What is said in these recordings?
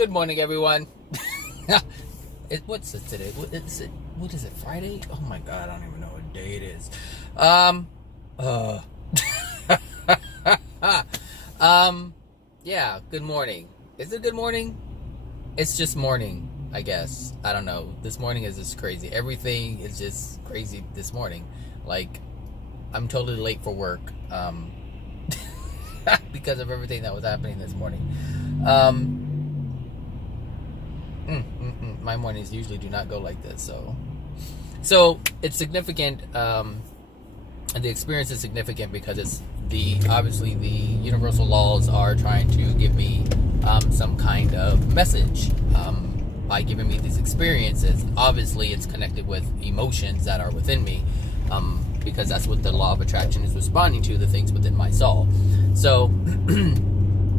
Good morning, everyone. What's it today? What is it? Friday? Oh my God, I don't even know what day it is. Yeah, good morning. Is it good morning? It's just morning, I guess. I don't know. This morning is just crazy. Everything is just crazy this morning. Like, I'm totally late for work, because of everything that was happening this morning. My mornings usually do not go like this, so it's significant. The experience is significant because it's obviously the universal laws are trying to give me some kind of message by giving me these experiences. Obviously, it's connected with emotions that are within me, because that's what the law of attraction is responding to, the things within my soul. So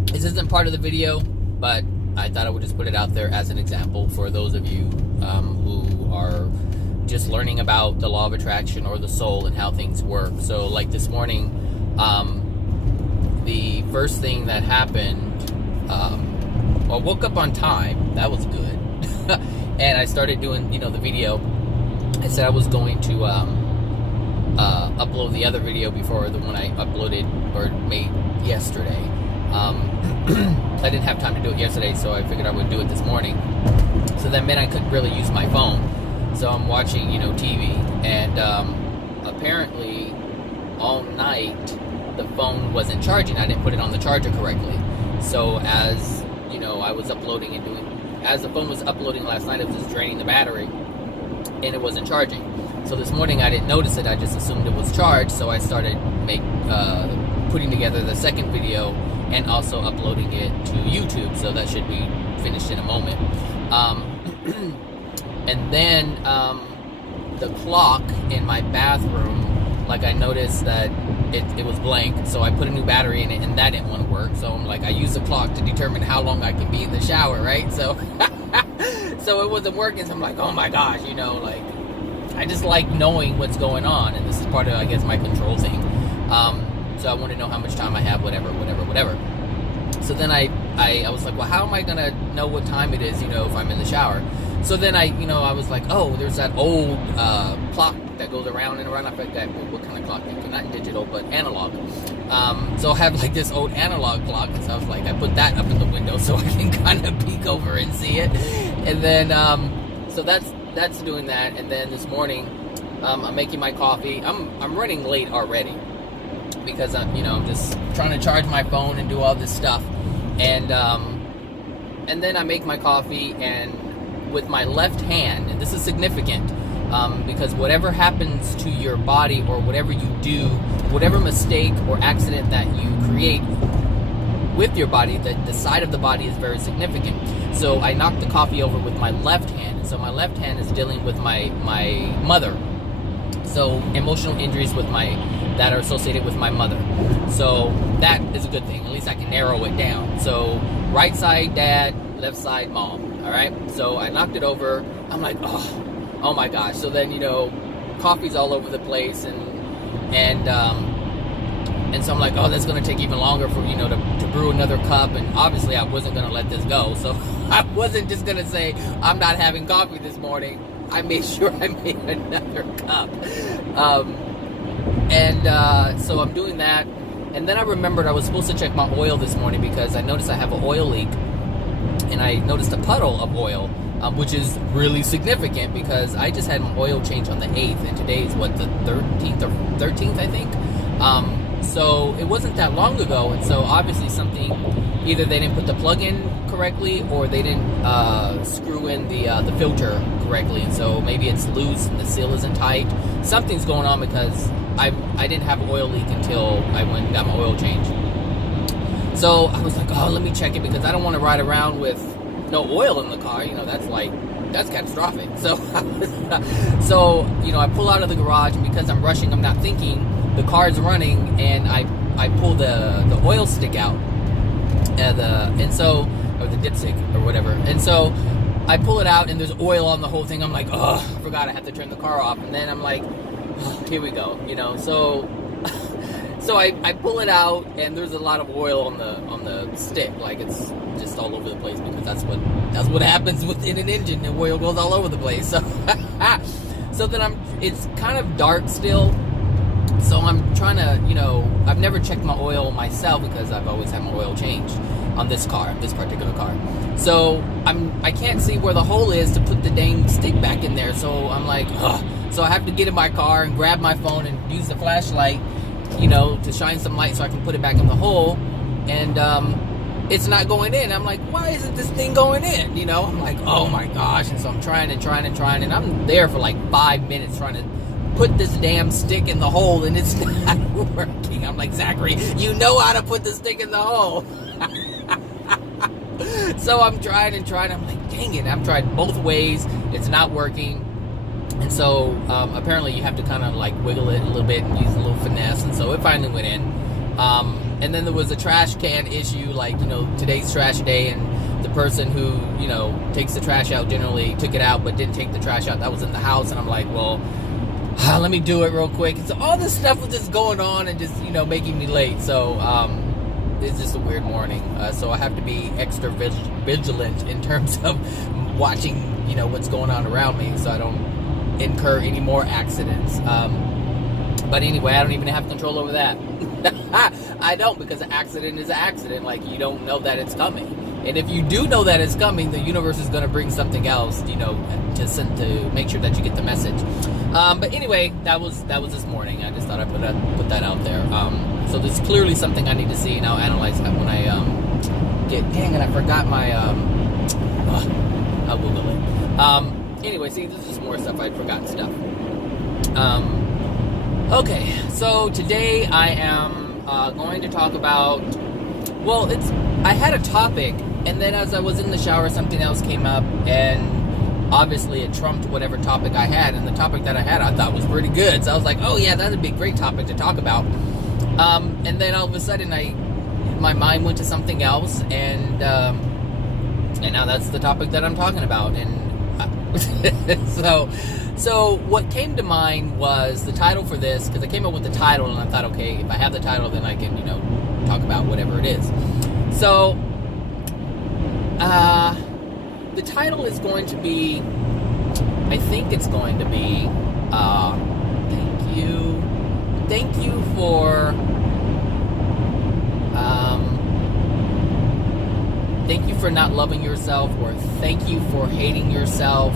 this isn't part of the video, but I thought I would just put it out there as an example for those of you who are just learning about the law of attraction or the soul and how things work. So like this morning, the first thing that happened, I woke up on time. That was good. And I started doing, the video. I said I was going to upload the other video before the one I uploaded or made yesterday. I didn't have time to do it yesterday, so I figured I would do it this morning. So that meant I couldn't really use my phone. So I'm watching, TV, and apparently all night the phone wasn't charging. I didn't put it on the charger correctly. So as I was uploading and as the phone was uploading last night, it was just draining the battery, and it wasn't charging. So this morning I didn't notice it. I just assumed it was charged. So I started putting together the second video and also uploading it to YouTube. So that should be finished in a moment. And then the clock in my bathroom, like I noticed that it was blank, so I put a new battery in it, and that didn't want to work. So I'm like, I use the clock to determine how long I can be in the shower, right? So so it wasn't working. So I'm like, oh my gosh, I just like knowing what's going on, and this is part of, I guess, my control thing. So I want to know how much time I have, whatever. So then I was like, well, how am I gonna know what time it is, if I'm in the shower? So then I was like, oh, there's that old clock that goes around and around. I forget what kind of clock, not digital, but analog. So I have like this old analog clock, and so I was like, I put that up in the window so I can kind of peek over and see it. And then, so that's doing that. And then this morning, I'm making my coffee. I'm running late already because I'm just trying to charge my phone and do all this stuff. And then I make my coffee, and with my left hand, and this is significant, because whatever happens to your body or whatever you do, whatever mistake or accident that you create with your body, the side of the body is very significant. So I knocked the coffee over with my left hand, and so my left hand is dealing with my mother. So emotional injuries that are associated with my mother. So that is a good thing. At least I can narrow it down. So right side dad, left side mom. All right. So I knocked it over. I'm like, oh my gosh. So then coffee's all over the place, and so I'm like, oh, that's gonna take even longer for to brew another cup. And obviously I wasn't gonna let this go. So I wasn't just gonna say I'm not having coffee this morning. I made sure I made another cup. So I'm doing that. And then I remembered I was supposed to check my oil this morning because I noticed I have an oil leak. And I noticed a puddle of oil, which is really significant because I just had my oil change on the 8th. And today is, the 13th, I think? So it wasn't that long ago. And so obviously either they didn't put the plug in correctly, or they didn't screw in the filter correctly, and so maybe it's loose and the seal isn't tight. Something's going on because I didn't have an oil leak until I went and got my oil change. So I was like, oh, let me check it because I don't want to ride around with no oil in the car. That's catastrophic. So I pull out of the garage, and because I'm rushing, I'm not thinking, the car's running, and I pull the oil stick out, or the dipstick or whatever, and so I pull it out, and there's oil on the whole thing. I'm like, oh, I forgot I have to turn the car off. And then I'm like, oh, here we go, so So I pull it out, and there's a lot of oil on the stick. Like, it's just all over the place, because that's what happens within an engine. The oil goes all over the place. So so then it's kind of dark still. So I'm trying to, I've never checked my oil myself, because I've always had my oil changed on this particular car. So I can't see where the hole is to put the dang stick back in there. So I'm like, ugh. So I have to get in my car and grab my phone and use the flashlight, to shine some light so I can put it back in the hole. And it's not going in. I'm like, why isn't this thing going in? I'm like, oh my gosh. And so I'm trying, and I'm there for like 5 minutes trying to put this damn stick in the hole, and it's not working. I'm like, Zachary, you know how to put the stick in the hole. So I'm trying. I'm like, dang it. I've tried both ways. It's not working. And so apparently you have to kind of like wiggle it a little bit and use a little finesse. And so it finally went in. And then there was a trash can issue, like, today's trash day, and the person who, takes the trash out generally took it out but didn't take the trash out that was in the house. And I'm like, well, let me do it real quick. And so all this stuff was just going on and just, making me late. So it's just a weird morning. So I have to be extra vigilant in terms of watching, what's going on around me, so I don't incur any more accidents. But anyway, I don't even have control over that. I don't, because an accident is an accident. Like, you don't know that it's coming. And if you do know that it's coming, the universe is going to bring something else, to make sure that you get the message. But anyway, that was this morning. I just thought I'd put that out there. So there's clearly something I need to see, and I'll analyze that when I dang it, I forgot my, I'll Google it. Anyway, see, this is just more stuff. I'd forgotten stuff. Okay, so today I am going to talk about, I had a topic, and then as I was in the shower, something else came up, and obviously it trumped whatever topic I had, and the topic that I had I thought was pretty good, so I was like, oh yeah, that'd be a great topic to talk about. And then all of a sudden my mind went to something else, and now that's the topic that I'm talking about. And so what came to mind was the title for this, because I came up with the title, and I thought, okay, if I have the title, then I can, talk about whatever it is. So, the title is going to be, I think it's going to be, thank you for, thank you for not loving yourself, or thank you for hating yourself.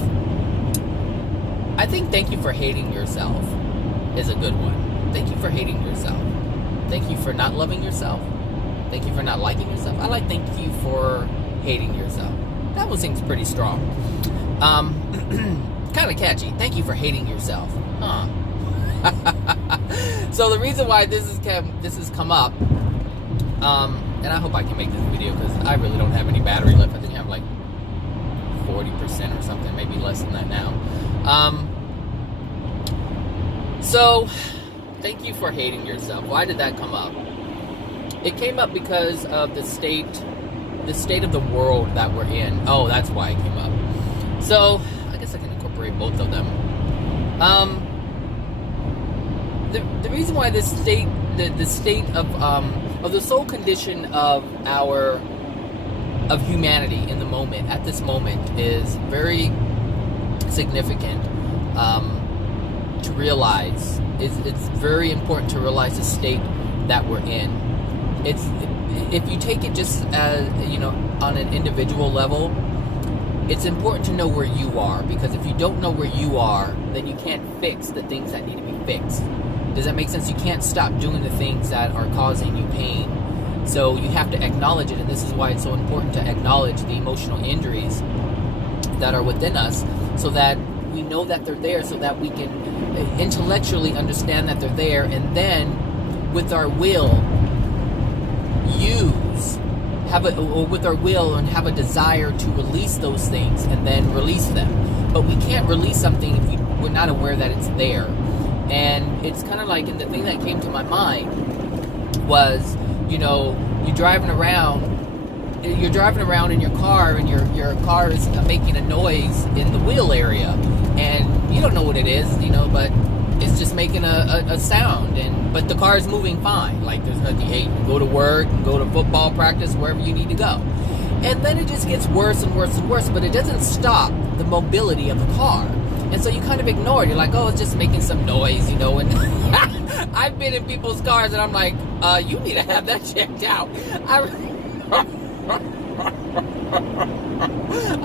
I think thank you for hating yourself is a good one. Thank you for hating yourself. Thank you for not loving yourself. Thank you for not liking yourself. I like thank you for hating yourself. That one seems pretty strong. Kind of catchy. Thank you for hating yourself. Huh. So the reason why this has come up, and I hope I can make this video, because I really don't have any battery left. I think I have like 40% or something, maybe less than that now. So thank you for hating yourself. Why did that come up? It came up because of the state of the world that we're in. Oh, that's why it came up. So I guess I can incorporate both of them. The reason why the state of the soul condition of humanity in the moment, at this moment, is very significant to realize. It's very important to realize the state that we're in. If you take it just as, on an individual level, it's important to know where you are, because if you don't know where you are, then you can't fix the things that need to be fixed. Does that make sense? You can't stop doing the things that are causing you pain. So you have to acknowledge it, and this is why it's so important to acknowledge the emotional injuries that are within us, so that we know that they're there, so that we can intellectually understand that they're there, and then with our will with our will and have a desire to release those things, and then release them. But we can't release something if we're not aware that it's there. And it's kind of like, and the thing that came to my mind was, you're driving around in your car, and your car is making a noise in the wheel area, and you don't know what it is, but it's just making a sound, but the car is moving fine. Like there's nothing. Hey, you can go to work, you can go to football practice, wherever you need to go. And then it just gets worse and worse and worse, but it doesn't stop the mobility of the car. And so you kind of ignore it. You're like, oh, it's just making some noise, you know. And I've been in people's cars, and I'm like, you need to have that checked out.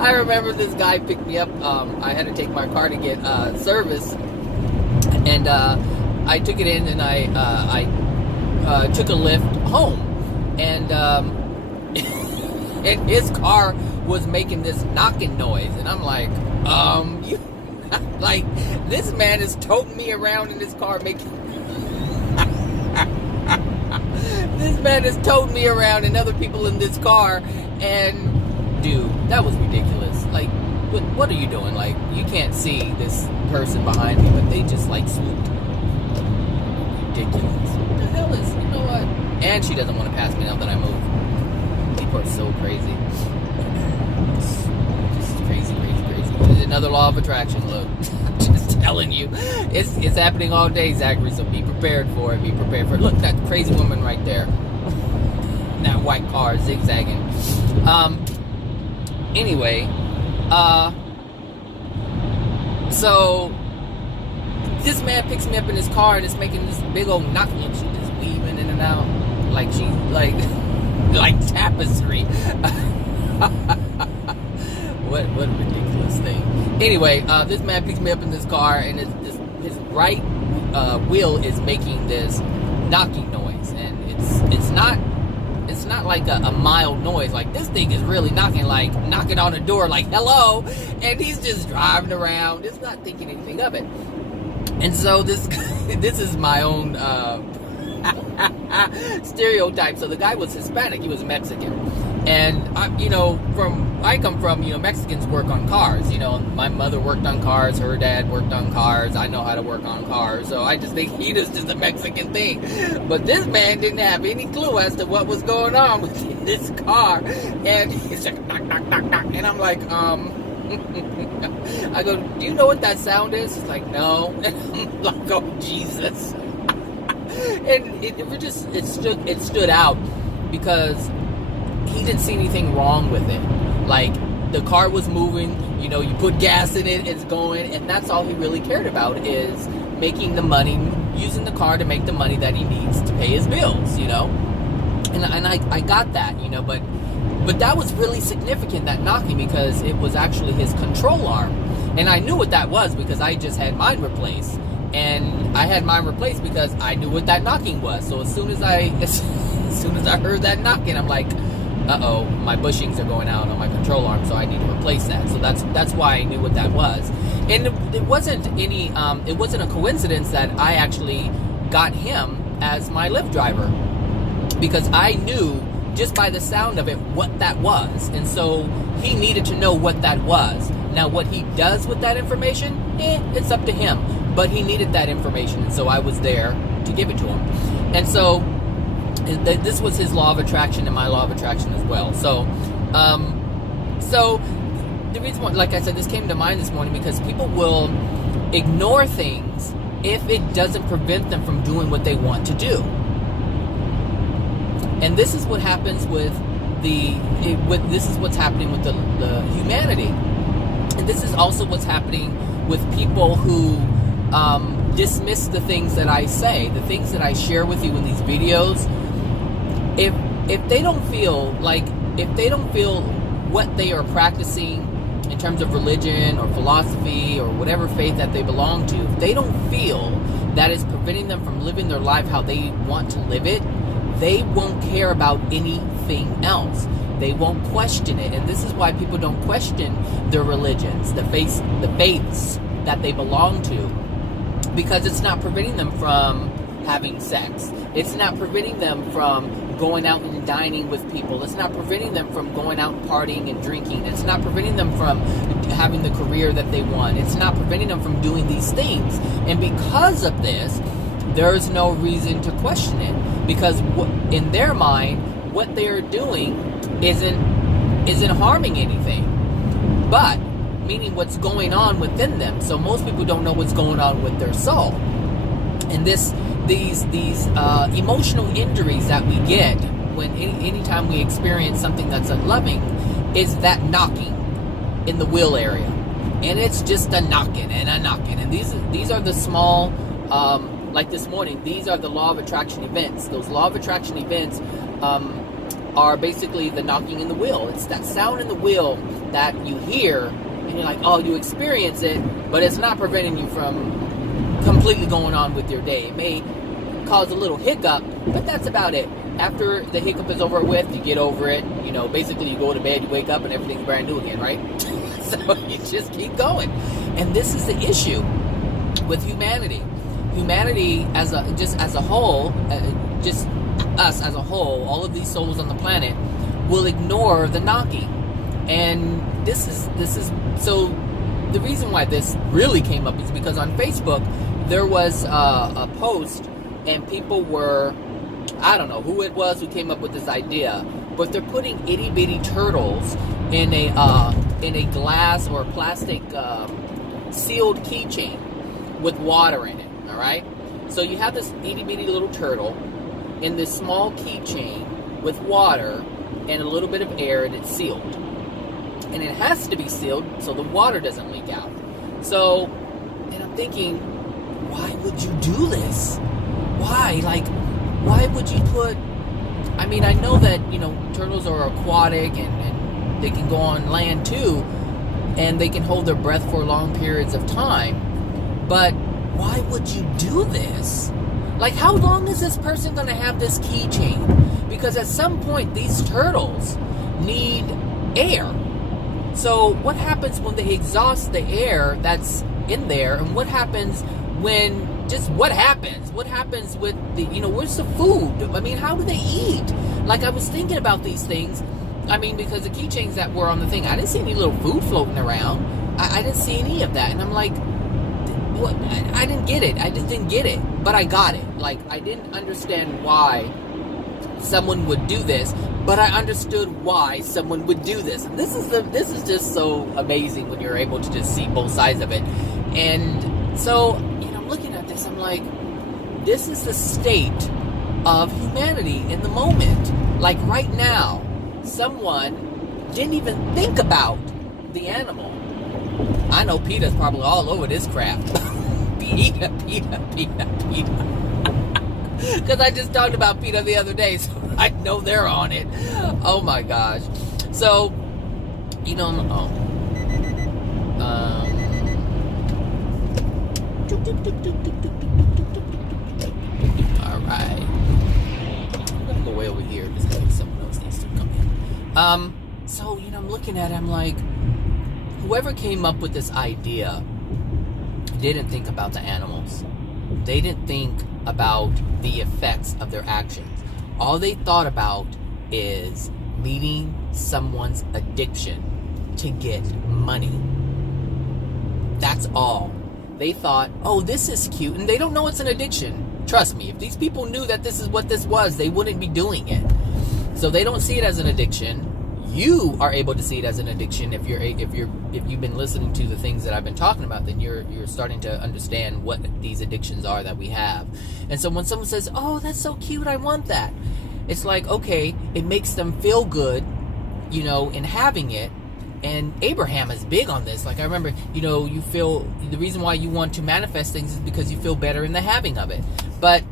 I remember this guy picked me up. I had to take my car to get service, and I took it in, and I took a lift home, and and his car was making this knocking noise, and I'm like, you. Like, this man is toting me around in his car making... This man is toting me around and other people in this car, and... Dude, that was ridiculous. Like, what are you doing? Like, you can't see this person behind me, but they just, like, swooped. Ridiculous. What the hell is... You know what? And she doesn't want to pass me now that I move. People are so crazy. Just crazy. Another law of attraction. Look, I'm just telling you, it's happening all day, Zachary. So be prepared for it. Be prepared for it. Look, that crazy woman right there. That white car zigzagging. Anyway, so this man picks me up in his car and is making this big old knocking, and she's just weaving in and out like she's like tapestry. What a ridiculous thing. Anyway, this man picks me up in this car, and his right wheel is making this knocking noise, and it's not like a mild noise. Like, this thing is really knocking on a door, like, hello, and he's just driving around, just not thinking anything of it. And so this is my own stereotype. So the guy was Hispanic, he was Mexican, and I come from, Mexicans work on cars. My mother worked on cars, her dad worked on cars. I know how to work on cars, so I just think it was just a Mexican thing. But this man didn't have any clue as to what was going on with this car, and he's like, knock, knock, knock, knock, and I'm like, I go, do you know what that sound is? He's like, no. And I'm like, oh, Jesus. And it stood out because he didn't see anything wrong with it. Like, the car was moving, you put gas in it, it's going, and that's all he really cared about, is making the money, using the car to make the money that he needs to pay his bills, And I got that, but that was really significant, that knocking, because it was actually his control arm. And I knew what that was because I just had mine replaced. And I had mine replaced because I knew what that knocking was. So as soon as I heard that knocking, I'm like, uh-oh, my bushings are going out on my control arm, so I need to replace that. So that's why I knew what that was. And it wasn't a coincidence that I actually got him as my Lyft driver, because I knew just by the sound of it what that was. And so he needed to know what that was. Now, what he does with that information, it's up to him. But he needed that information, and so I was there to give it to him. And so this was his law of attraction and my law of attraction as well. So the reason why, like I said, this came to mind this morning because people will ignore things if it doesn't prevent them from doing what they want to do. And this is what happens this is what's happening with the humanity. And this is also what's happening with people who dismiss the things that I say, the things that I share with you in these videos. If they don't feel what they are practicing in terms of religion or philosophy or whatever faith that they belong to, if they don't feel that is preventing them from living their life how they want to live it, they won't care about anything else. They won't question it. And this is why people don't question their religions, the faiths that they belong to, because it's not preventing them from having sex. It's not preventing them from going out and dining with people. It's not preventing them from going out partying and drinking. It's not preventing them from having the career that they want. It's not preventing them from doing these things. And because of this, there's no reason to question it, because in their mind, what they're doing isn't harming anything, but meaning what's going on within them. So most people don't know what's going on with their soul. And these emotional injuries that we get when anytime we experience something that's unloving is that knocking in the will area. And it's just a knocking and a knocking. And these are the small, like this morning, these are the law of attraction events. Those law of attraction events are basically the knocking in the wheel. It's that sound in the wheel that you hear, and you're like, oh, you experience it, but it's not preventing you from completely going on with your day. It may cause a little hiccup, but that's about it. After the hiccup is over with, you get over it. You know, basically you go to bed, you wake up, and everything's brand new again, right? So you just keep going. And this is the issue with humanity. Humanity as a whole, just us as a whole, all of these souls on the planet will ignore the knocking. And this is so the reason why this really came up is because on Facebook there was a post, and people were, I don't know who it was who came up with this idea, but they're putting itty bitty turtles in a glass or plastic sealed keychain with water in it. All right, so you have this itty bitty little turtle in this small keychain with water and a little bit of air, and it's sealed. And it has to be sealed so the water doesn't leak out. So, and I'm thinking, why would you do this? Why? Like, why would you put... I mean, I know that, you know, turtles are aquatic and they can go on land too, and they can hold their breath for long periods of time. But why would you do this? Like, how long is this person going to have this keychain? Because at some point, these turtles need air. So what happens when they exhaust the air that's in there? And what happens when, just what happens? What happens with the, you know, where's the food? I mean, how do they eat? Like, I was thinking about these things. I mean, because the keychains that were on the thing, I didn't see any little food floating around. I didn't see any of that. And I'm like, what? I didn't get it. I just didn't get it. But I got it. Like, I didn't understand why someone would do this, but I understood why someone would do this. And this is just so amazing when you're able to just see both sides of it. And so, you know, I'm looking at this, I'm like, this is the state of humanity in the moment. Like right now, someone didn't even think about the animal. I know PETA's probably all over this crap. PETA. Because I just talked about PETA the other day, so I know they're on it. Oh my gosh. So, you know, alright. I'm gonna go way over here just in case someone else needs to come in. So, you know, I'm looking at it, I'm like, whoever came up with this idea didn't think about the animals. They didn't think about the effects of their actions. All they thought about is meeting someone's addiction to get money. That's all. They thought, oh, this is cute, and they don't know it's an addiction. Trust me, if these people knew that this is what this was, they wouldn't be doing it. So they don't see it as an addiction. You are able to see it as an addiction if you've been listening to the things that I've been talking about. Then you're starting to understand what these addictions are that we have. And so when someone says, "Oh, that's so cute, I want that," it's like, okay, it makes them feel good, you know, in having it. And Abraham is big on this. Like, I remember, you know, you feel the reason why you want to manifest things is because you feel better in the having of it. But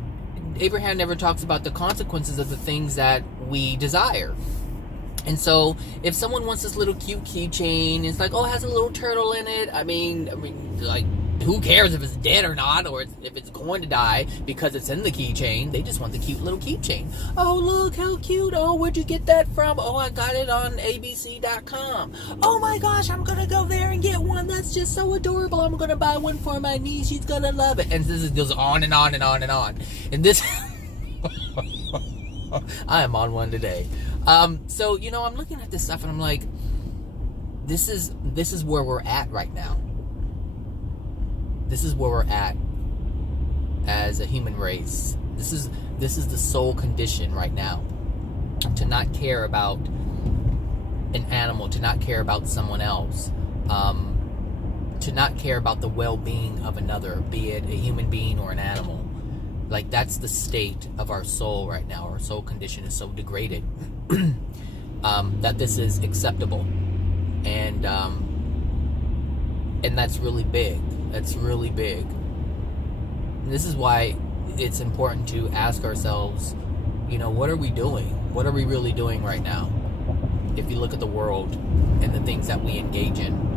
Abraham never talks about the consequences of the things that we desire. And so, if someone wants this little cute keychain, it's like, oh, it has a little turtle in it. I mean, like, who cares if it's dead or not, or if it's going to die because it's in the keychain? They just want the cute little keychain. Oh, look, how cute. Oh, where'd you get that from? Oh, I got it on abc.com. Oh my gosh, I'm going to go there and get one. That's just so adorable. I'm going to buy one for my niece. She's going to love it. And this goes on and on and on and on. And this... I am on one today. So, you know, I'm looking at this stuff and I'm like, this is where we're at right now. This is where we're at as a human race. This is the soul condition right now. To not care about an animal, to not care about someone else, to not care about the well-being of another, be it a human being or an animal. Like, that's the state of our soul right now. Our soul condition is so degraded that this is acceptable. And that's really big. That's really big. And this is why it's important to ask ourselves, what are we doing? What are we really doing right now? If you look at the world and the things that we engage in,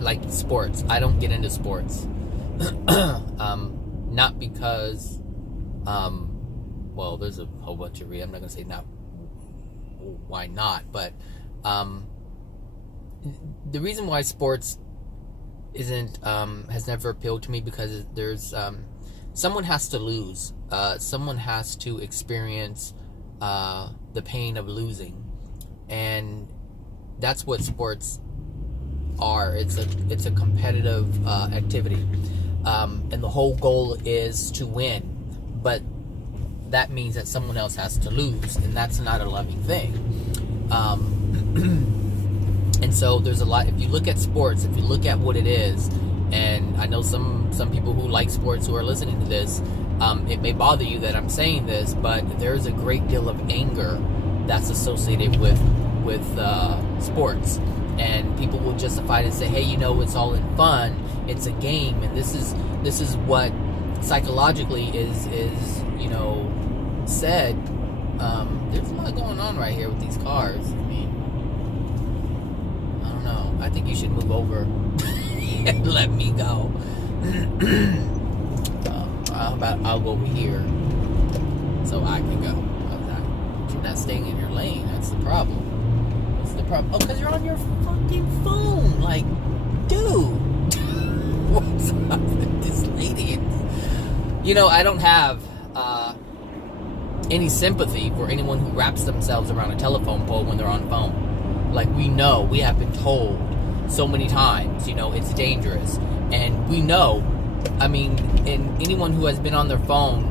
like sports. I don't get into sports. Not because, well, there's a whole bunch of reasons. I'm not going to say not why not, but the reason why sports isn't has never appealed to me, because there's someone has to lose. Someone has to experience the pain of losing, and that's what sports are. It's a competitive activity, and the whole goal is to win, but that means that someone else has to lose, and that's not a loving thing. And so there's a lot. If you look at sports, if you look at what it is, and I know some people who like sports who are listening to this, it may bother you that I'm saying this, but there's a great deal of anger that's associated with sports, and people will justify it and say, hey, it's all in fun, it's a game, and this is what psychologically is said. There's a lot going on right here with these cars. I mean, I don't know. I think you should move over and let me go. How about I'll go over here so I can go? You're not staying in your lane. That's the problem. What's the problem? Oh, because you're on your fucking phone. Like, dude. What's up with this lady? I don't have any sympathy for anyone who wraps themselves around a telephone pole when they're on phone. Like, we have been told so many times, it's dangerous. And we know, and anyone who has been on their phone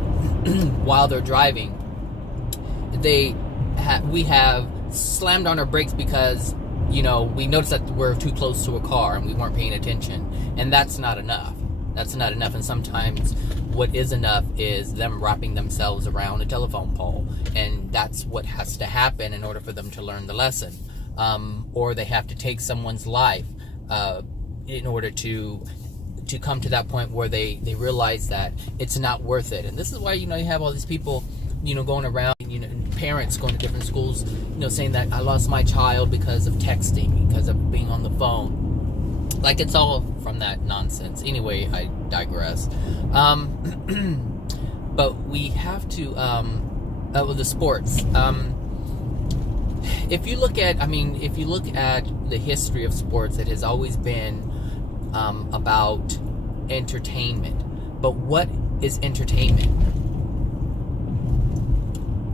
while they're driving, we have slammed on our brakes because, we noticed that we're too close to a car and we weren't paying attention. And that's not enough. That's not enough. And sometimes what is enough is them wrapping themselves around a telephone pole. And that's what has to happen in order for them to learn the lesson. Or they have to take someone's life in order to come to that point where they realize that it's not worth it. And this is why, you have all these people, going around, parents going to different schools, saying that I lost my child because of texting, because of being on the phone. Like, it's all from that nonsense. Anyway, I digress. But we have to, with the sports, if you look at the history of sports, it has always been about entertainment. But what is entertainment?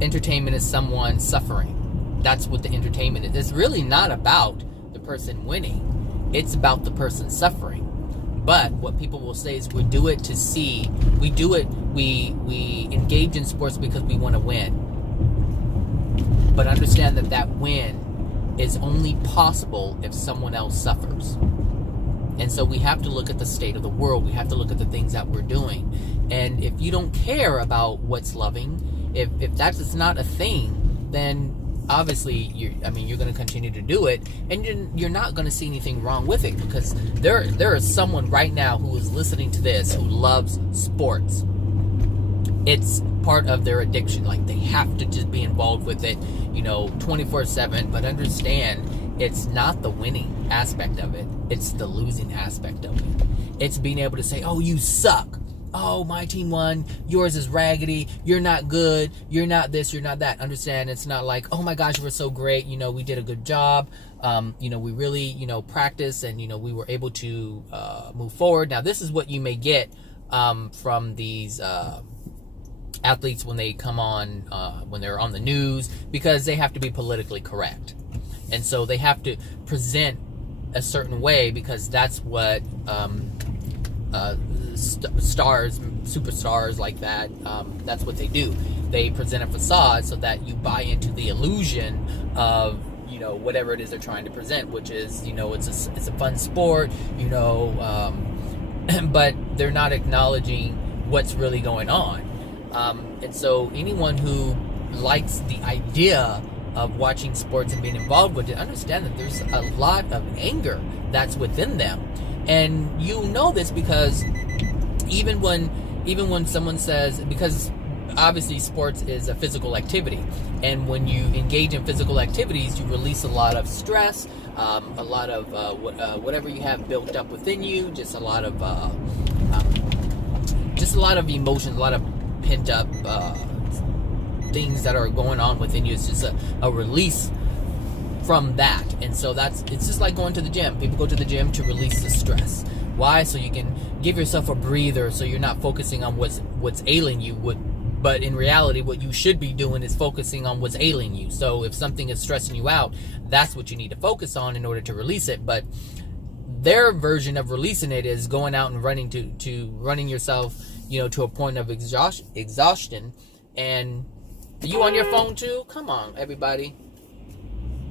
Entertainment is someone suffering. That's what the entertainment is. It's really not about the person winning. It's about the person suffering. But what people will say is we engage in sports because we want to win. But understand that win is only possible if someone else suffers. And so we have to look at the state of the world. We have to look at the things that we're doing. And if you don't care about what's loving, if that's not a thing, then obviously you're going to continue to do it, and you're not going to see anything wrong with it, because there is someone right now who is listening to this who loves sports. It's part of their addiction. Like, they have to just be involved with it, 24/7. But understand, it's not the winning aspect of it. It's the losing aspect of it. It's being able to say, oh, you suck. Oh, my team won. Yours is raggedy. You're not good. You're not this. You're not that. Understand? It's not like, oh my gosh, we're so great. We did a good job. We really, practiced, and, we were able to move forward. Now, this is what you may get from these athletes when they come on, when they're on the news, because they have to be politically correct. And so they have to present a certain way, because that's what stars, superstars like that, that's what they do. They present a facade so that you buy into the illusion of, whatever it is they're trying to present, which is, it's a fun sport, but they're not acknowledging what's really going on. And so anyone who likes the idea of watching sports and being involved with it, understand that there's a lot of anger that's within them. And you know this because even when someone says, because obviously sports is a physical activity, and when you engage in physical activities, you release a lot of stress, a lot of whatever you have built up within you, just a lot of emotions, a lot of pent up things that are going on within you. It's just a release from that. And so it's just like going to the gym. People go to the gym to release the stress. Why? So you can give yourself a breather, so you're not focusing on what's ailing you. But in reality, what you should be doing is focusing on what's ailing you. So if something is stressing you out, that's what you need to focus on in order to release it. But their version of releasing it is going out and running to running yourself, to a point of exhaustion. And you on your phone too? Come on, everybody.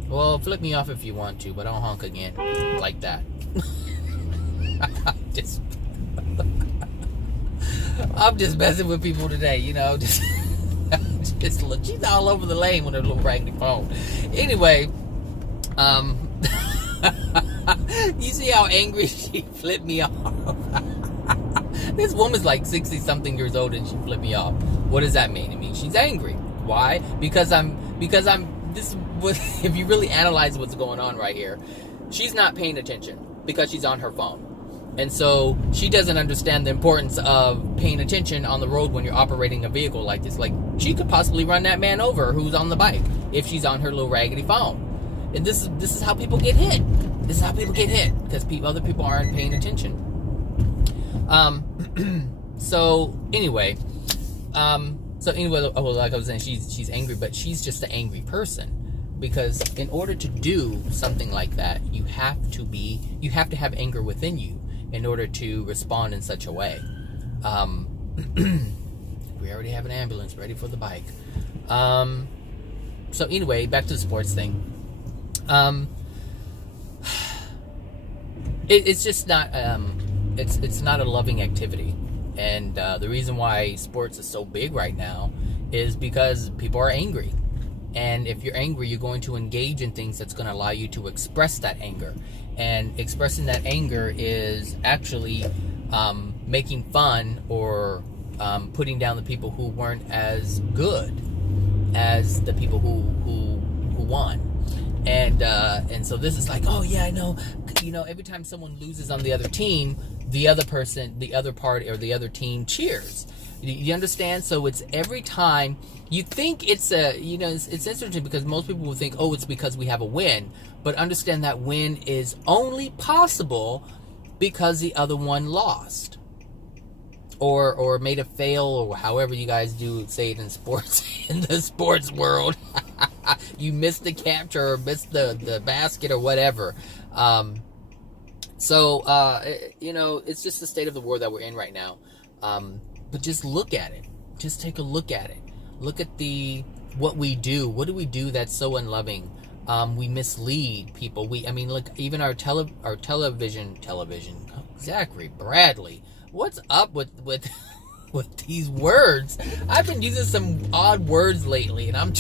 Well, flip me off if you want to, but don't honk again like that. I'm just messing with people today, just she's all over the lane with her little raggedy phone. Anyway, you see how angry she flipped me off? This woman's like 60 something years old and she flipped me off. What does that mean? It means she's angry. Why? Because if you really analyze what's going on right here, she's not paying attention because she's on her phone. And so she doesn't understand the importance of paying attention on the road when you're operating a vehicle like this. Like, she could possibly run that man over who's on the bike if she's on her little raggedy phone. And this is how people get hit. This is how people get hit, because other people aren't paying attention. So anyway, like I was saying, she's angry, but she's just an angry person. Because in order to do something like that, you have to have anger within you in order to respond in such a way. We already have an ambulance ready for the bike. So anyway, back to the sports thing. It's just not it's not a loving activity. And the reason why sports is so big right now is because people are angry. And if you're angry, you're going to engage in things that's going to allow you to express that anger. And expressing that anger is actually making fun or putting down the people who weren't as good as the people who won. And so this is like, oh yeah, I know. Every time someone loses on the other team, the other party or the other team cheers. You understand? So it's every time you think it's it's interesting because most people will think, oh, it's because we have a win. But understand that win is only possible because the other one lost. Or made a fail, or however you guys do say it in sports, in the sports world. You missed the capture or missed the basket or whatever. It's just the state of the world that we're in right now. But just look at it. Just take a look at it. Look at what we do. What do we do that's so unloving? We mislead people. Look, even our television. Zachary Bradley. What's up with these words? I've been using some odd words lately, and I'm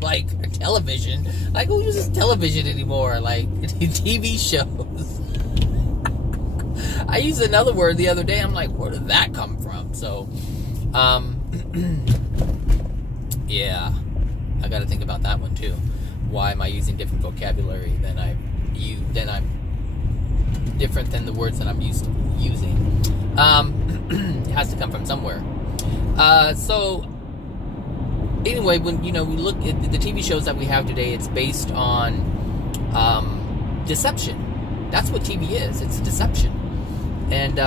like, television. Like, who uses television anymore? Like, TV shows. I used another word the other day. I'm like, where did that come from? So, yeah, I got to think about that one too. Why am I using different vocabulary than I'm different than the words that I'm used to using? It has to come from somewhere. So anyway, when we look at the TV shows that we have today, it's based on deception. That's what TV is. It's deception. And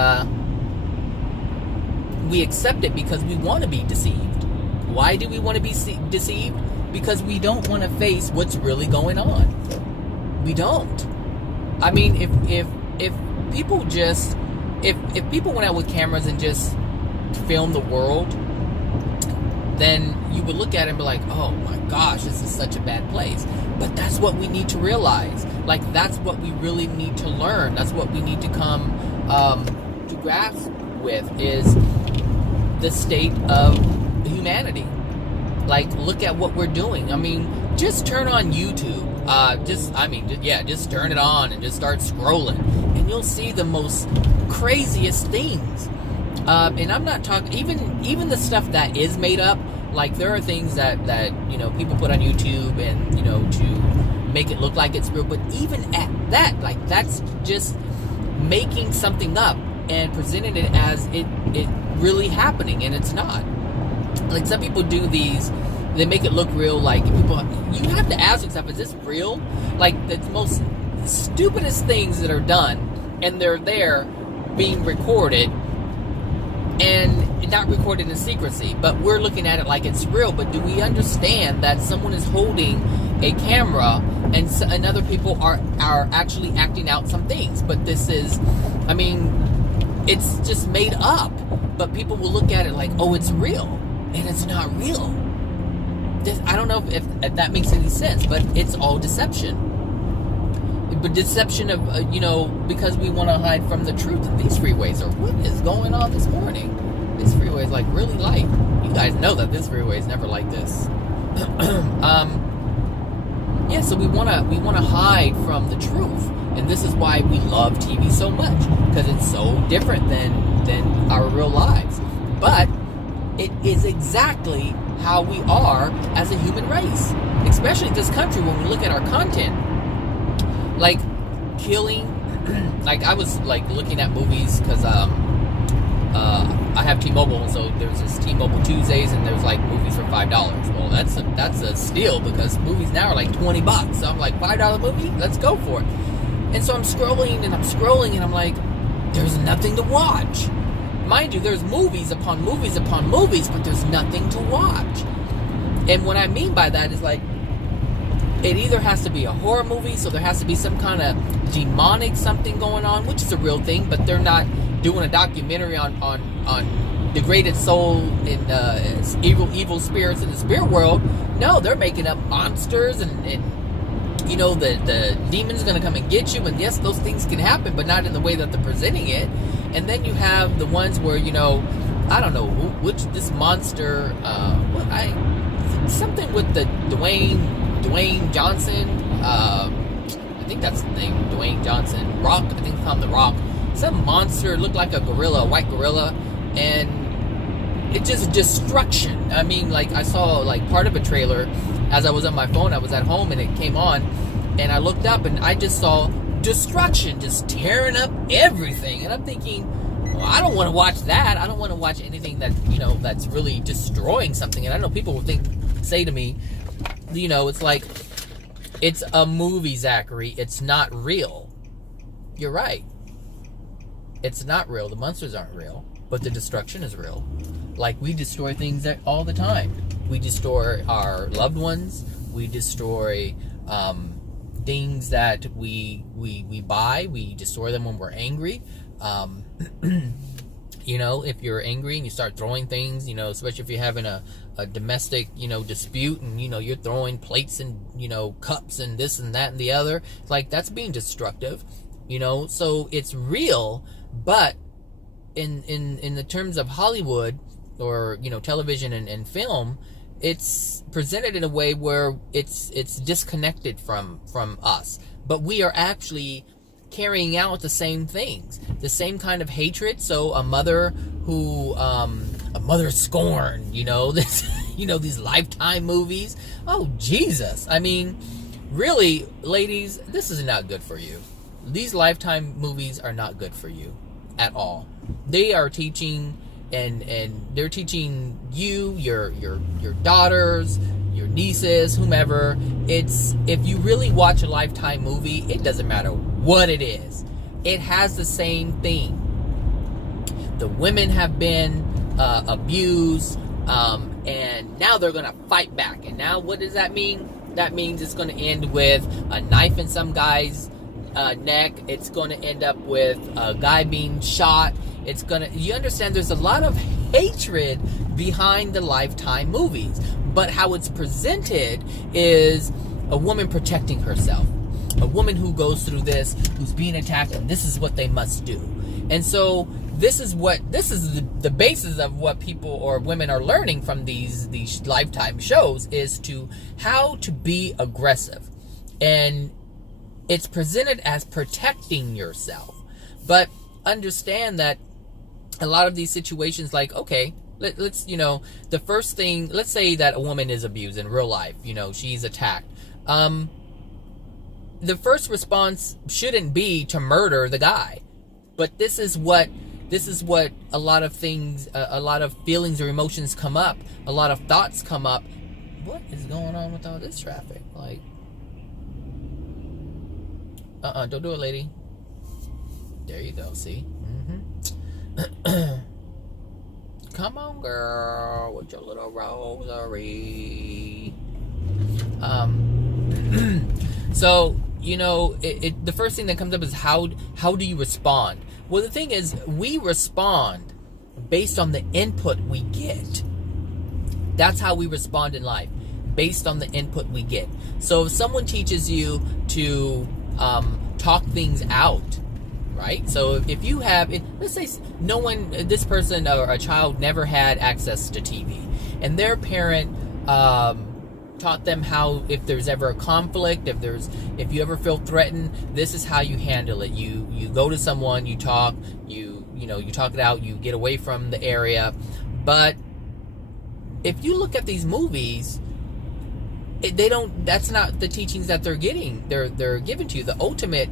we accept it because we want to be deceived. Why do we want to be deceived? Because we don't want to face what's really going on. We don't. I mean, if people just if people went out with cameras and just filmed the world, then you would look at it and be like, oh my gosh, this is such a bad place. But that's what we need to realize. Like, that's what we really need to learn. That's what we need to come to grasp with, is the state of humanity. Like, look at what we're doing. I mean, just turn on YouTube. Just turn it on and just start scrolling, and you'll see the most craziest things. And I'm not talking even the stuff that is made up. Like, there are things that people put on YouTube and to make it look like it's real. But even at that, like, that's just making something up and presenting it as it really happening, and it's not. Like, some people do these, they make it look real. Like, you have to ask yourself, is this real? Like, the most stupidest things that are done, and they're there being recorded, and not recorded in secrecy, but we're looking at it like it's real. But do we understand that someone is holding a camera and other people are actually acting out some things? But this is, it's just made up, but people will look at it like, oh, it's real, and it's not real. I don't know if that makes any sense, but it's all deception. But deception of, because we want to hide from the truth of these freeways. Or what is going on this morning? This freeway is like really light. You guys know that this freeway is never like this. So we want to hide from the truth. And this is why we love TV so much, because it's so different than our real lives. But it is exactly how we are as a human race, especially this country. When we look at our content, like killing, like I was like looking at movies because I have T-Mobile, so there's this T-Mobile Tuesdays, and there's like movies for $5. Well, that's a steal, because movies now are like $20. So I'm like, $5 movie, let's go for it. And so I'm scrolling, and I'm like, there's nothing to watch. Mind you, there's movies upon movies upon movies, but there's nothing to watch. And what I mean by that is, like, it either has to be a horror movie, so there has to be some kind of demonic something going on, which is a real thing, but they're not doing a documentary on degraded soul and evil spirits in the spirit world. No, they're making up monsters and the demon's going to come and get you, and yes, those things can happen, but not in the way that they're presenting it. And then you have the ones where, I don't know which this monster, something with the Dwayne Johnson, I think that's the name, Dwayne Johnson, Rock, I think it's called The Rock. Some monster looked like a gorilla, a white gorilla, and it just destruction. I mean, like, I saw like part of a trailer as I was on my phone. I was at home and it came on, and I looked up and I just saw destruction, just tearing up everything. And I'm thinking, well, I don't want to watch that. I don't want to watch anything that, that's really destroying something. And I know people will say to me, it's like, it's a movie, Zachary. It's not real. You're right. It's not real. The monsters aren't real, but the destruction is real. Like, we destroy things all the time. We destroy our loved ones. We destroy things that we buy. We destroy them when we're angry. If you're angry and you start throwing things, especially if you're having a domestic, dispute, and, you're throwing plates and, cups and this and that and the other. It's like, that's being destructive, so it's real. But in the terms of Hollywood or, television and film, it's presented in a way where it's disconnected from us. But we are actually carrying out the same things, the same kind of hatred. So a mother scorn, these Lifetime movies. Oh, Jesus. I mean, really, ladies, this is not good for you. These Lifetime movies are not good for you at all. They are teaching, and they're teaching you, your daughters, your nieces, whomever. If you really watch a Lifetime movie, it doesn't matter what it is. It has the same thing. The women have been abused, and now they're going to fight back. And now what does that mean? That means it's going to end with a knife in some guy's neck. It's going to end up with a guy being shot. You understand, there's a lot of hatred behind the Lifetime movies, but how it's presented is a woman protecting herself. a woman who goes through this, who's being attacked, and this is what they must do. And so this is the basis of what people or women are learning from these Lifetime shows, is to how to be aggressive. And it's presented as protecting yourself. But understand that a lot of these situations, like, okay, let's, the first thing, let's say that a woman is abused in real life, she's attacked. The first response shouldn't be to murder the guy. But this is what a lot of things, a lot of feelings or emotions come up, a lot of thoughts come up. What is going on with all this traffic? Like, don't do it, lady. There you go, see? Come on, girl, with your little rosary. So, the first thing that comes up is how do you respond? Well, the thing is, we respond based on the input we get. That's how we respond in life, based on the input we get. So if someone teaches you to talk things out, right? So if you have, let's say this person or a child never had access to TV, and their parent taught them how, if there's ever a conflict, if you ever feel threatened, this is how you handle it. You go to someone, you talk, you talk it out, you get away from the area. But if you look at these movies, that's not the teachings that they're getting. They're given to you. The ultimate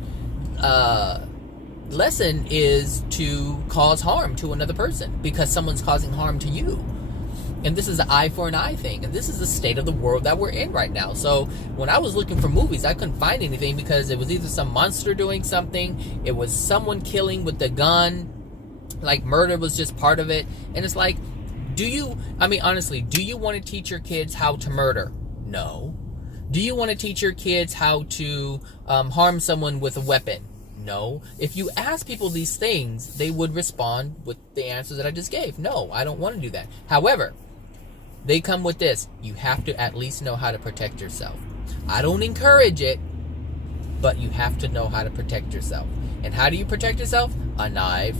lesson is to cause harm to another person because someone's causing harm to you. And this is an eye for an eye thing. And this is the state of the world that we're in right now. So when I was looking for movies, I couldn't find anything because it was either some monster doing something, it was someone killing with the gun, like murder was just part of it. And it's like, honestly, do you want to teach your kids how to murder? No. Do you want to teach your kids how to harm someone with a weapon? No. If you ask people these things, they would respond with the answer that I just gave. No, I don't want to do that. However, they come with this. You have to at least know how to protect yourself. I don't encourage it, but you have to know how to protect yourself. And how do you protect yourself? A knife,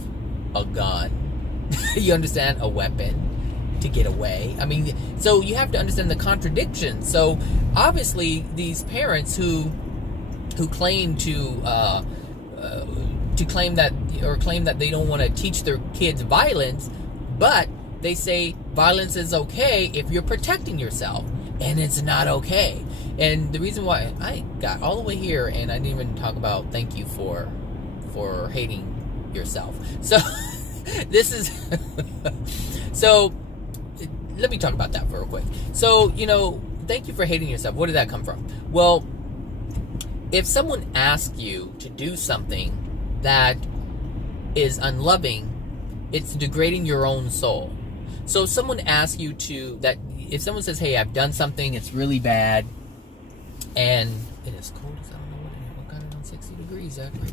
a gun, you understand? A weapon to get away. So you have to understand the contradiction. So obviously these parents who claim to claim that they don't want to teach their kids violence, but they say violence is okay if you're protecting yourself, and it's not okay. And the reason why I got all the way here and I didn't even talk about thank you for hating yourself. So this is so let me talk about that for real quick. So, thank you for hating yourself. Where did that come from? Well, if someone asks you to do something that is unloving, it's degrading your own soul. So if someone asks you if someone says, hey, I've done something, it's really bad, and it is cold as I don't know what got it on 60 degrees, Zachary.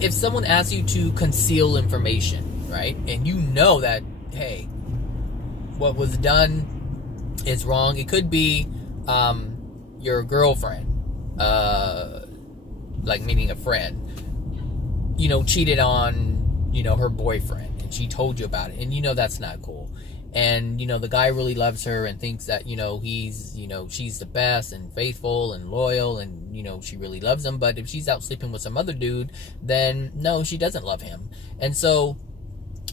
If someone asks you to conceal information, right, and you know that, hey, what was done is wrong. It could be your girlfriend, like meaning a friend, cheated on, her boyfriend, and she told you about it, and that's not cool. And the guy really loves her and thinks that he's she's the best and faithful and loyal, and she really loves him. But if she's out sleeping with some other dude, then no, she doesn't love him. And so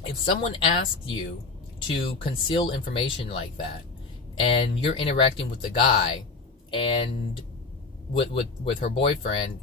if someone asks you to conceal information like that, and you're interacting with the guy and with her boyfriend,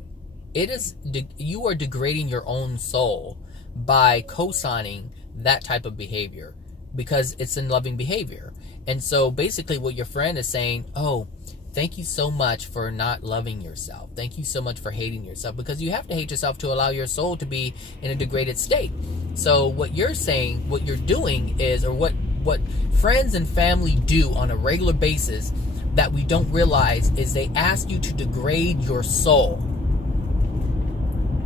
you are degrading your own soul by co-signing that type of behavior, because it's unloving behavior. And so basically what your friend is saying, oh, thank you so much for not loving yourself. Thank you so much for hating yourself, because you have to hate yourself to allow your soul to be in a degraded state. So what you're saying, what you're doing is, or what friends and family do on a regular basis that we don't realize, is they ask you to degrade your soul.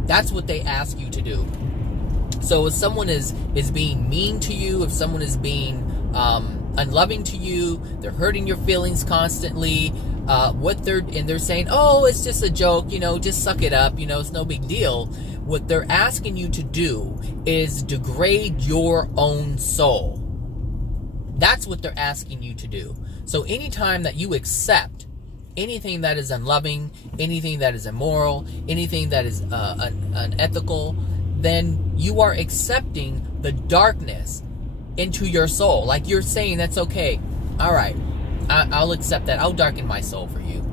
That's what they ask you to do. So if someone is being mean to you, if someone is being unloving to you, they're hurting your feelings constantly, they're saying, oh, it's just a joke, just suck it up, it's no big deal. What they're asking you to do is degrade your own soul. That's what they're asking you to do. So anytime that you accept anything that is unloving, anything that is immoral, anything that is unethical, then you are accepting the darkness into your soul. Like you're saying, that's okay. All right, I'll accept that. I'll darken my soul for you.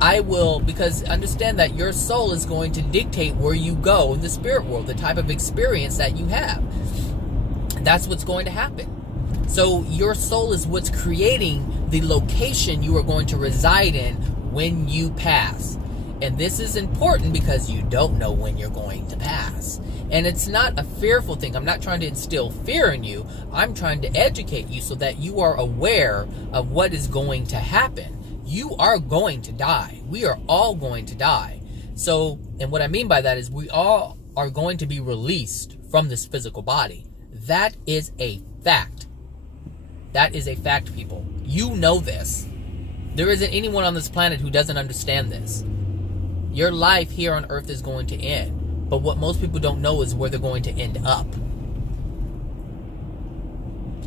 I will, because understand that your soul is going to dictate where you go in the spirit world, the type of experience that you have. That's what's going to happen. So your soul is what's creating the location you are going to reside in when you pass. And this is important because you don't know when you're going to pass. And it's not a fearful thing. I'm not trying to instill fear in you. I'm trying to educate you so that you are aware of what is going to happen. You are going to die. We are all going to die. So, and what I mean by that is we all are going to be released from this physical body. That is a fact. That is a fact, people. You know this. There isn't anyone on this planet who doesn't understand this. Your life here on earth is going to end. But what most people don't know is where they're going to end up.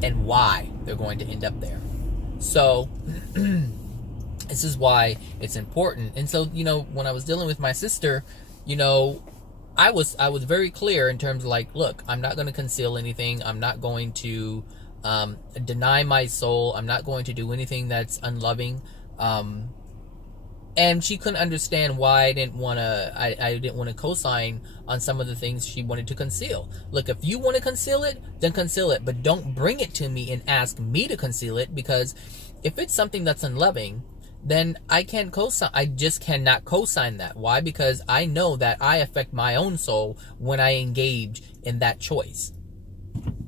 And why they're going to end up there. So, this is why it's important. And so, when I was dealing with my sister, I was very clear in terms of like, look, I'm not going to conceal anything. I'm not going to deny my soul. I'm not going to do anything that's unloving. And she couldn't understand why I didn't want to co-sign on some of the things she wanted to conceal. Look, if you want to conceal it, then conceal it, but don't bring it to me and ask me to conceal it, because if it's something that's unloving, then I can't co-sign. I just cannot co-sign that. Why? Because I know that I affect my own soul when I engage in that choice.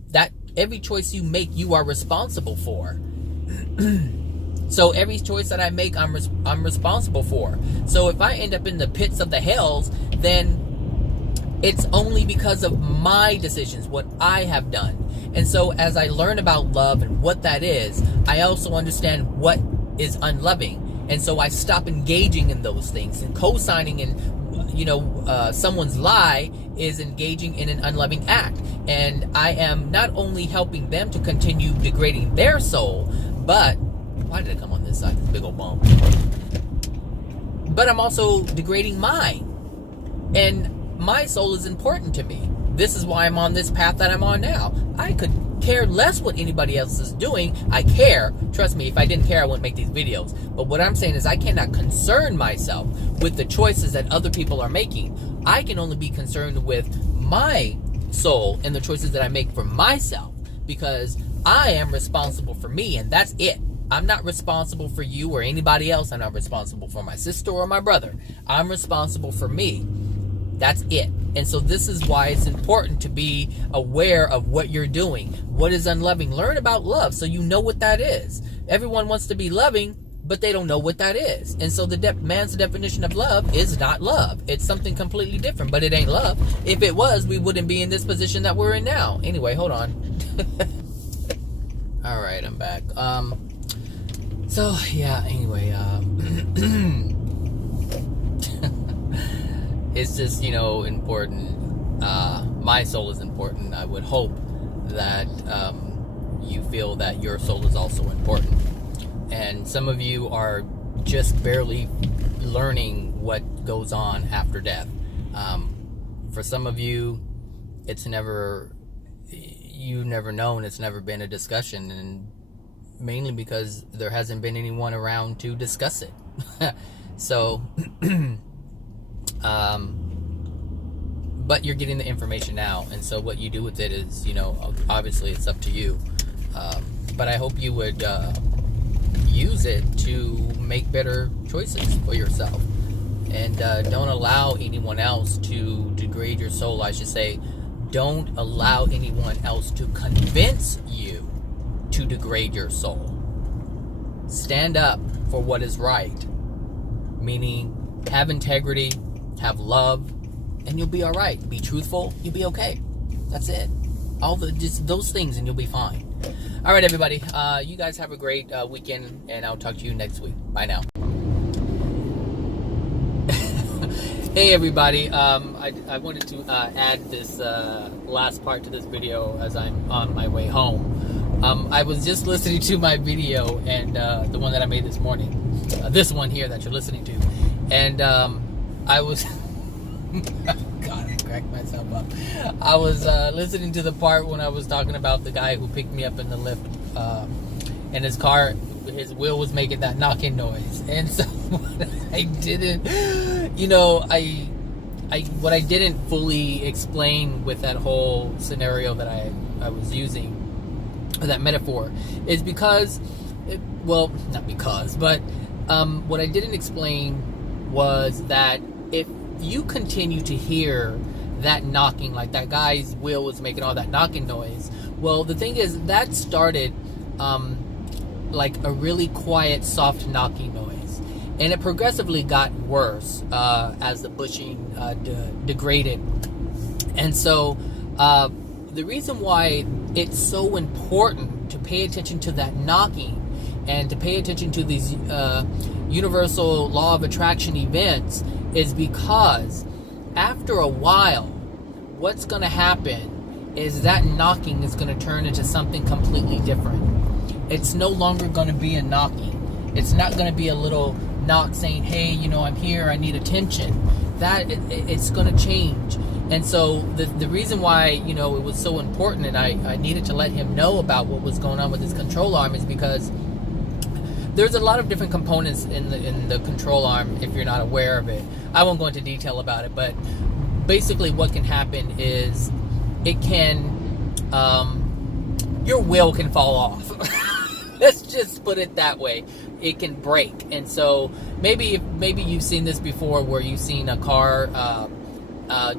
That every choice you make, you are responsible for. So every choice that I make, I'm responsible for. So if I end up in the pits of the hells, then it's only because of my decisions, what I have done. And so as I learn about love and what that is, I also understand what is unloving. And so I stop engaging in those things. And co-signing in, someone's lie is engaging in an unloving act. And I am not only helping them to continue degrading their soul, but why did it come on this side? This big old bump. But I'm also degrading mine. And my soul is important to me. This is why I'm on this path that I'm on now. I could care less what anybody else is doing. I care. Trust me, if I didn't care, I wouldn't make these videos. But what I'm saying is I cannot concern myself with the choices that other people are making. I can only be concerned with my soul and the choices that I make for myself, because I am responsible for me, and that's it. I'm not responsible for you or anybody else. I'm not responsible for my sister or my brother. I'm responsible for me. That's it. And so this is why it's important to be aware of what you're doing. What is unloving? Learn about love so you know what that is. Everyone wants to be loving, but they don't know what that is. And so man's definition of love is not love. It's something completely different, but it ain't love. If it was, we wouldn't be in this position that we're in now. Anyway, hold on. All right, I'm back. So, yeah, anyway, it's just, important. My soul is important. I would hope that you feel that your soul is also important. And some of you are just barely learning what goes on after death. For some of you, you've never known, it's never been a discussion, and mainly because there hasn't been anyone around to discuss it. So, but you're getting the information now, and so what you do with it is, obviously it's up to you. But I hope you would use it to make better choices for yourself, and don't allow anyone else to degrade your soul. I should say, don't allow anyone else to convince you to degrade your soul. Stand up for what is right, meaning have integrity, have love, and you'll be all right. Be truthful, you'll be okay. That's it. Just those things, and you'll be fine. All right, everybody. You guys have a great weekend, and I'll talk to you next week. Bye now. Hey everybody, I wanted to add this last part to this video as I'm on my way home. I was just listening to my video, and the one that I made this morning, this one here that you're listening to, and I was God, I cracked myself up. I was listening to the part when I was talking about the guy who picked me up in the lift, and his car, his wheel was making that knocking noise. And so what I didn't, what I didn't fully explain with that whole scenario that I was using, or that metaphor, is because, not because, but what I didn't explain was that if you continue to hear that knocking, like that guy's wheel was making all that knocking noise, well, the thing is, that started like a really quiet, soft knocking noise, and it progressively got worse as the bushing degraded. And so the reason why it's so important to pay attention to that knocking and to pay attention to these universal law of attraction events is because after a while, what's going to happen is that knocking is going to turn into something completely different. It's no longer going to be a knocking. It's not going to be a little knock saying, hey, I'm here, I need attention. It's going to change. And so the reason why, it was so important, and I needed to let him know about what was going on with his control arm, is because there's a lot of different components in the control arm if you're not aware of it. I won't go into detail about it, but basically what can happen is it can, your wheel can fall off. Let's just put it that way. It can break. And so maybe you've seen this before, where you've seen a car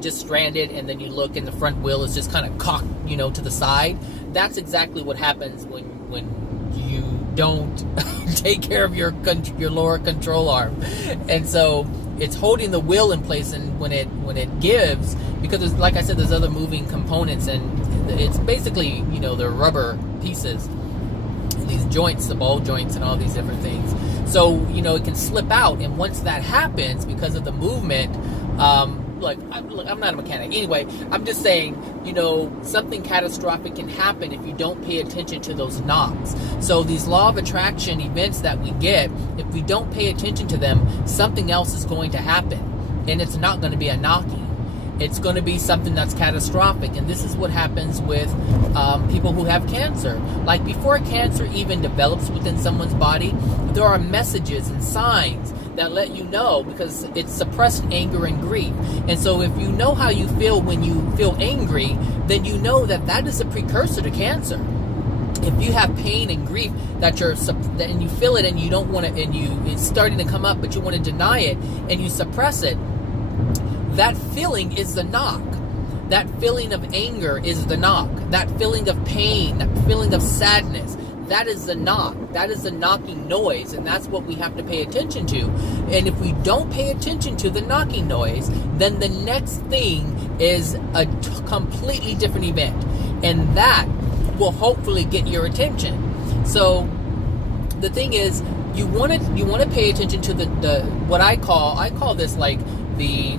just stranded, and then you look and the front wheel is just kind of cocked, to the side. That's exactly what happens when you don't take care of your lower control arm. And so it's holding the wheel in place, and when it gives, because there's, like I said, there's other moving components, and it's basically, they're rubber pieces, these joints, the ball joints, and all these different things. So it can slip out, and once that happens, because of the movement, I'm not a mechanic. Anyway, I'm just saying, something catastrophic can happen if you don't pay attention to those knocks. So these law of attraction events that we get, if we don't pay attention to them, something else is going to happen. And it's not going to be a knocking. It's going to be something that's catastrophic. And this is what happens with people who have cancer. Like, before cancer even develops within someone's body, there are messages and signs that let you know, because it's suppressed anger and grief. And so if you know how you feel when you feel angry, then you know that is a precursor to cancer. If you have pain and grief and you feel it, and you don't want to, and it's starting to come up, but you want to deny it and you suppress it, that feeling is the knock. That feeling of anger is the knock. That feeling of pain, that feeling of sadness, that is the knock. That is the knocking noise, and that's what we have to pay attention to. And if we don't pay attention to the knocking noise, then the next thing is a completely different event, and that will hopefully get your attention. So the thing is, you want to pay attention to the what I call this like the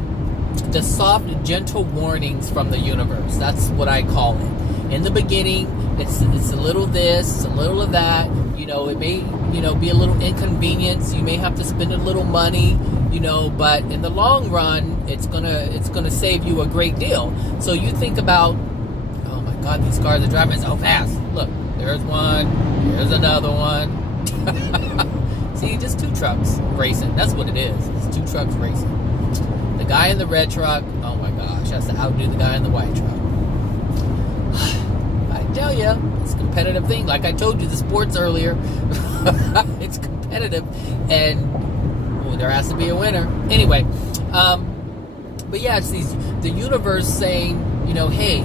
soft, gentle warnings from the universe. That's what I call it. In the beginning, it's a little this, it's a little of that. It may, be a little inconvenience. You may have to spend a little money, but in the long run, it's gonna save you a great deal. So you think about, oh my God, these cars are driving so fast. Look, there's one, there's another one. See, just two trucks racing. That's what it is. It's two trucks racing. The guy in the red truck, oh my gosh, has to outdo the guy in the white truck. I tell you, it's a competitive thing. Like I told you, the sports earlier, it's competitive, and there has to be a winner. Anyway, but yeah, it's the universe saying, hey,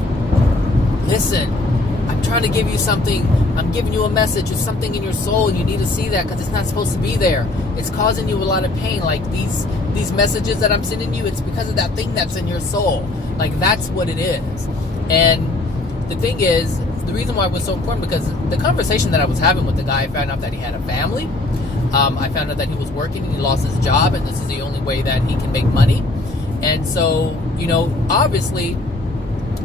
listen, I'm trying to give you something. I'm giving you a message. There's something in your soul. You need to see that, because it's not supposed to be there. It's causing you a lot of pain. Like these messages that I'm sending you, it's because of that thing that's in your soul. Like, that's what it is. And the thing is, the reason why it was so important, because the conversation that I was having with the guy, I found out that he had a family. I found out that he was working and he lost his job, and this is the only way that he can make money. And so, obviously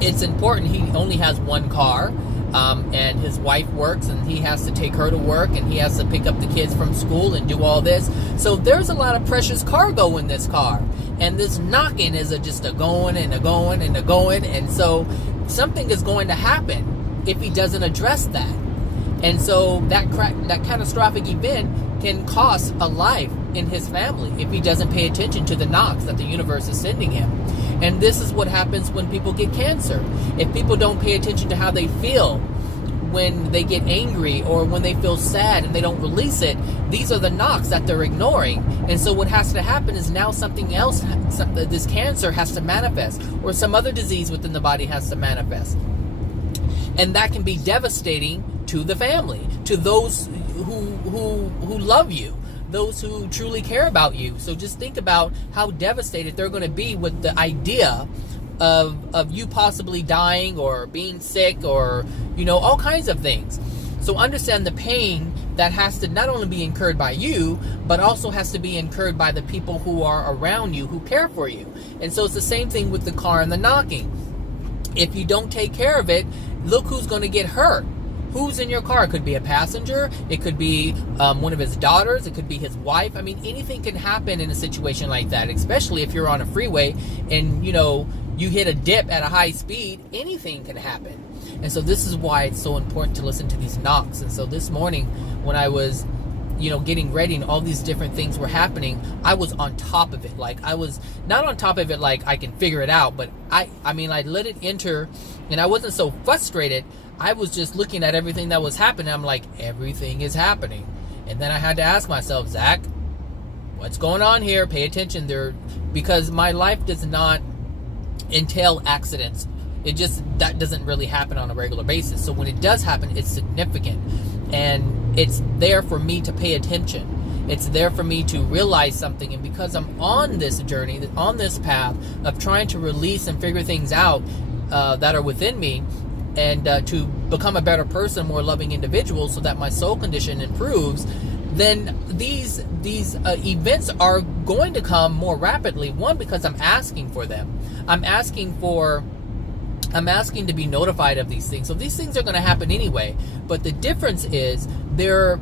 it's important. He only has one car, and his wife works, and he has to take her to work, and he has to pick up the kids from school and do all this. So there's a lot of precious cargo in this car, and this knocking is just a going and a going and a going. And so something is going to happen if he doesn't address that. And so that catastrophic event can cost a life in his family if he doesn't pay attention to the knocks that the universe is sending him. And this is what happens when people get cancer. If people don't pay attention to how they feel when they get angry or when they feel sad and they don't release it, these are the knocks that they're ignoring. And so what has to happen is now something else, this cancer has to manifest, or some other disease within the body has to manifest. And that can be devastating to the family, to those who love you, those who truly care about you. So just think about how devastated they're going to be with the idea of you possibly dying or being sick or, all kinds of things. So understand the pain that has to not only be incurred by you, but also has to be incurred by the people who are around you, who care for you. And so it's the same thing with the car and the knocking. If you don't take care of it, look who's going to get hurt. Who's in your car? It could be a passenger. It could be one of his daughters. It could be his wife. I mean, anything can happen in a situation like that, especially if you're on a freeway and, you hit a dip at a high speed. Anything can happen. And so this is why it's so important to listen to these knocks. And so this morning when I was, getting ready and all these different things were happening, I was on top of it. Like, I was not on top of it like I can figure it out, but I let it enter, and I wasn't so frustrated. I was just looking at everything that was happening. I'm like, everything is happening. And then I had to ask myself, Zach, what's going on here? Pay attention there, because my life does not entail accidents. That doesn't really happen on a regular basis. So when it does happen, it's significant. And it's there for me to pay attention. It's there for me to realize something. And because I'm on this journey, on this path of trying to release and figure things out that are within me, and to become a better person, more loving individual, so that my soul condition improves, then these events are going to come more rapidly. One, because I'm asking for them. I'm asking to be notified of these things. So these things are going to happen anyway. But the difference is they're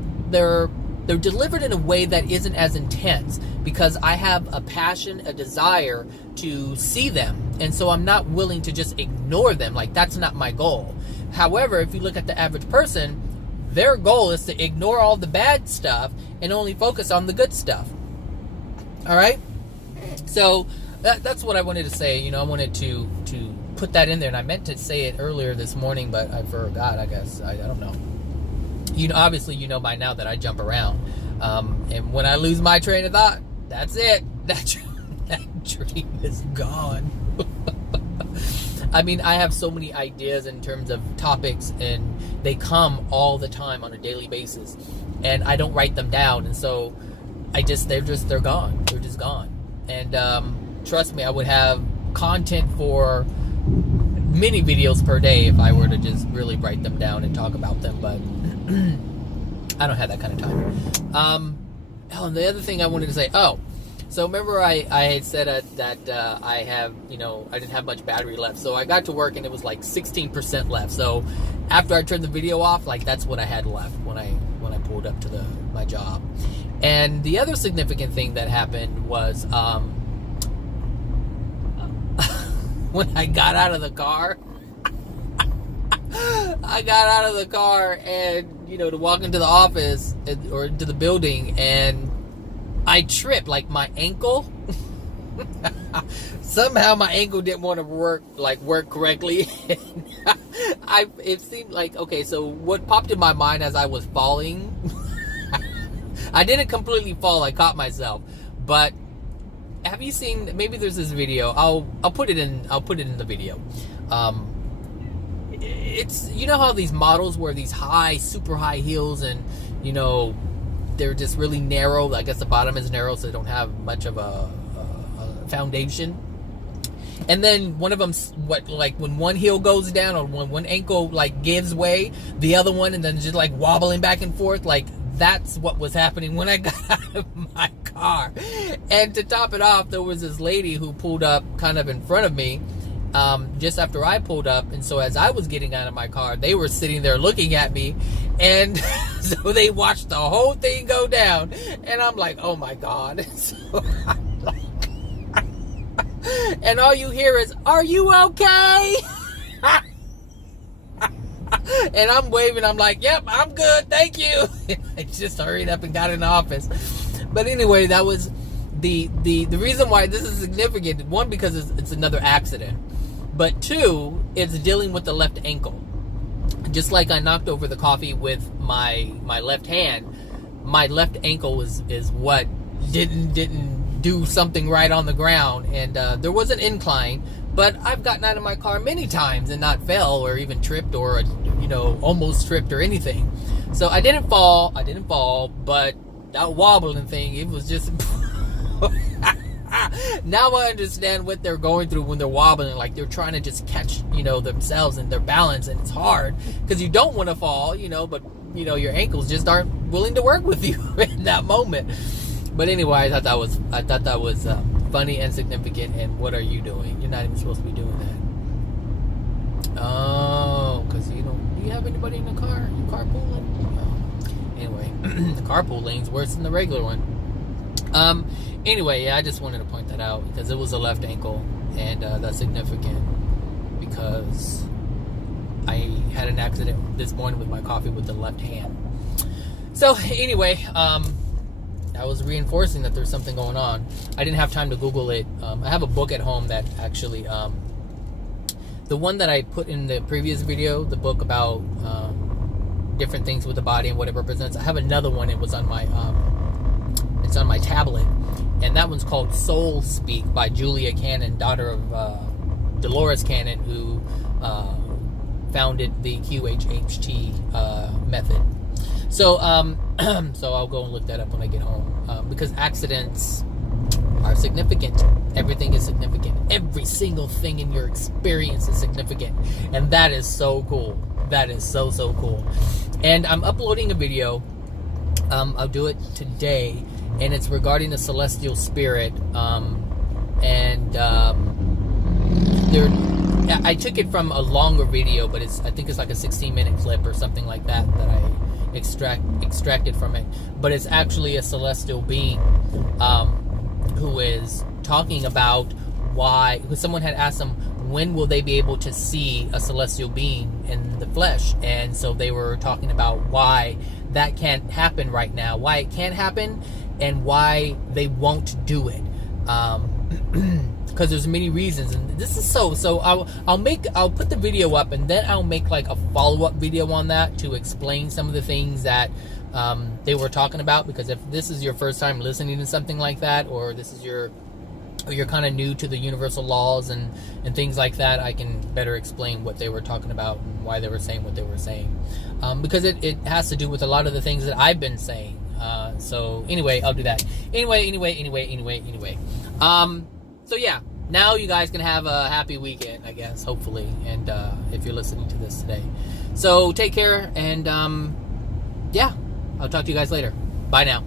delivered in a way that isn't as intense, because I have a passion, a desire to see them. And so I'm not willing to just ignore them. Like, that's not my goal. However, if you look at the average person, their goal is to ignore all the bad stuff and only focus on the good stuff. All right? So that's what I wanted to say. I wanted to put that in there, and I meant to say it earlier this morning, but I forgot, I guess. I don't know. Obviously, by now that I jump around. And when I lose my train of thought, that's it. That dream is gone. I have so many ideas in terms of topics, and they come all the time on a daily basis, and I don't write them down, and so they're gone. They're just gone. And trust me, I would have content for many videos per day if I were to just really write them down and talk about them, but I don't have that kind of time. And the other thing I wanted to say, so remember I had said that I have, I didn't have much battery left. So I got to work and it was like 16% left. So after I turned the video off, like, that's what I had left when I pulled up to my job. And the other significant thing that happened was when I got out of the car, and, to walk into the office or into the building, and I tripped, like, my ankle. Somehow my ankle didn't want to work correctly. It seemed like, okay, so what popped in my mind as I was falling, I didn't completely fall, I caught myself, but have you seen, maybe there's this video, I'll put it in the video. It's, how these models wear these super high heels, and, they're just really narrow. I guess the bottom is narrow, so they don't have much of a foundation. And then one of them, when one heel goes down, or when one ankle, gives way, the other one, and then just, wobbling back and forth, that's what was happening when I got out of my car. car. And to top it off, there was this lady who pulled up kind of in front of me just after I pulled up. And so as I was getting out of my car, they were sitting there looking at me. And so they watched the whole thing go down. And I'm like, oh my God. So and all you hear is, are you okay? And I'm waving. I'm like, yep, I'm good. Thank you. I just hurried up and got in the office. But anyway, that was the reason why this is significant. One, because it's another accident. But two, it's dealing with the left ankle. Just like I knocked over the coffee with my left hand, my left ankle is what didn't do something right on the ground. And there was an incline, but I've gotten out of my car many times and not fell or even tripped or almost tripped or anything. So I didn't fall, but that wobbling thing, it was just now I understand what they're going through when they're wobbling. Like, they're trying to just catch themselves and their balance, and it's hard because you don't want to fall, but your ankles just aren't willing to work with you in that moment. But anyway, I thought that was funny and significant. And what are you doing? You're not even supposed to be doing that. Oh, because do you have anybody in the car? You carpooling? No. Anyway, the carpool lane's worse than the regular one. Anyway, yeah, I just wanted to point that out because it was a left ankle, and that's significant because I had an accident this morning with my coffee with the left hand. So anyway, I was reinforcing that there's something going on. I didn't have time to Google it. I have a book at home that actually, the one that I put in the previous video, the book about different things with the body and what it represents. I have another one. It was on my, it's on my tablet, and that one's called Soul Speak by Julia Cannon, daughter of Dolores Cannon, who founded the QHHT method. So, so I'll go and look that up when I get home, because accidents are significant. Everything is significant. Every single thing in your experience is significant, and that is so cool. That is so cool. And I'm uploading a video. I'll do it today, and it's regarding the celestial spirit. I took it from a longer video, but I think it's like a 16-minute clip or something like that I extracted from it. But it's actually a celestial being who is talking about why, because someone had asked them, when will they be able to see a celestial being in the flesh? And so they were talking about why that can't happen right now, why it can't happen, and why they won't do it. Because there's many reasons, and this is so I'll put the video up, and then I'll make like a follow-up video on that to explain some of the things that they were talking about. Because if this is your first time listening to something like that, or you're kind of new to the universal laws and things like that, I can better explain what they were talking about and why they were saying what they were saying, because it has to do with a lot of the things that I've been saying. So anyway, I'll do that. Anyway. So yeah, now you guys can have a happy weekend, I guess, hopefully, and if you're listening to this today. So take care, and yeah, I'll talk to you guys later. Bye now.